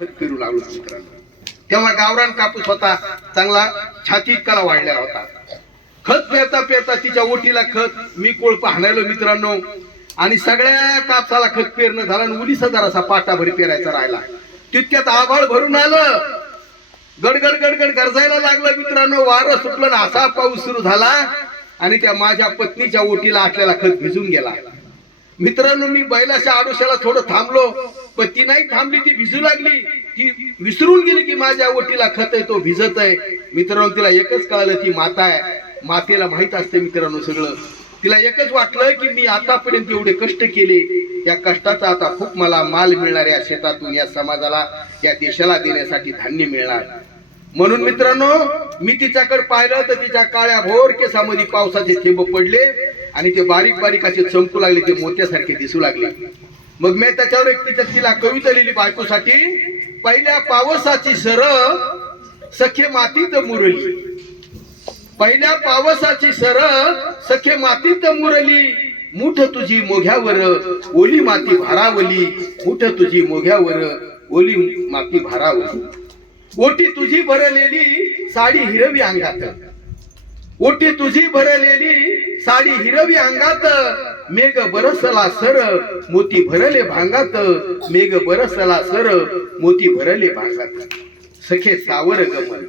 पेरू लागलो मित्रांनो. तेव्हा गावरान कापूस होता चांगला छातीत कला वाढल्या होता. खत पेरता पेरता तिच्या ओटीला खत मी कोळ पाहणायलो मित्रांनो. आणि सगळ्या कापसाला खत पेरणं झालं आणि उलीसा जरासा पाटाभरी पेरायचा राहिला. तितक्यात आभाळ भरून आलं. गडगड गडगड गरजायला लागलं मित्रांनो. वारं सुटलं ना असा पाऊस सुरू झाला आणि त्या माझ्या पत्नीच्या ओटीला असलेला खत भिजून गेला. मित्रांनो मी बैलाच्या आडोशाला थोडं थांबलो. पण ती नाही थांबली ती भिजू लागली. ती विसरून गेली की माझ्या ओटीला खत आहे तो भिजत आहे. मित्रांनो तिला एकच कळलं ती माता आहे. मातेला माहीत असते मित्रांनो सगळं. तिला एकच वाटलं की मी आतापर्यंत एवढे कष्ट केले. या कष्टाचा आता खूप मला माल मिळणार या शेतातून या समाजाला या देशाला देण्यासाठी धान्य मिळणार. म्हणून मित्रांनो मी तिच्याकडे पाहिलं तर तिच्या काळ्या भोर केसामध्ये पावसाचे थेंब पडले आणि ते बारीक बारीक असे चमकू लागले ते मोत्यासारखे दिसू लागले. मग मी त्याच्यावर एक तिच्या तिला कविता लिहिली बायकोसाठी. पहिल्या पावसाची सर सखे मातीत मुरली. पहिल्या पावसाची सर सखे मातीत मुरली. मुठ तुझी मोघ्यावर ओली माती भारावली. मुठ तुझी मोघ्यावर ओली माती भारावली. ओटी तुझी भरलेली साडी हिरवी अंगात. ओटी तुझी भरलेली साडी हिरवी अंगात. मेघ बरसला सर मोती भरले भांगात. मेघ बरसला सर मोती भरले भांगात. सखे सावर गमन.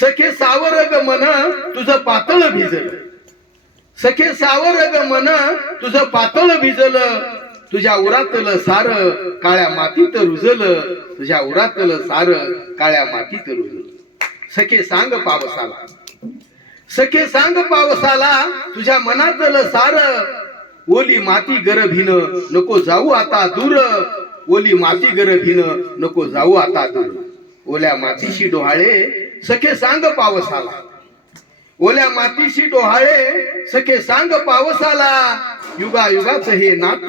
सखे सावर ग मन तुझं पातळ भिजल. सखे सावर ग मन तुझं पातळ भिजल. तुझ्या उरातल सार काळ्या मातीत रुजल. तुझ्या उरातल सार काळ्या मातीत रुजल. सखे सांग पावसाला. सखे सांग पावसाला तुझ्या मनातलं सार. ओली माती गरभिन नको जाऊ आता दूर. ओली माती गरभिन नको जाऊ आता दूर. ओल्या मातीशी डोहाळे सखे सांग पावसाला. ओल्या मातीशी डोहाळे सखे सांग पावसाला. युगा युगाच हे नात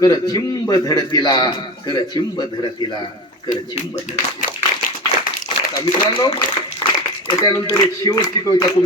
कर चिंब धरतीला कर चिंब धरतीला कर चिंब धरतीला. मित्रांनो त्याच्यानंतर एक शेवटची कविता तुमच्या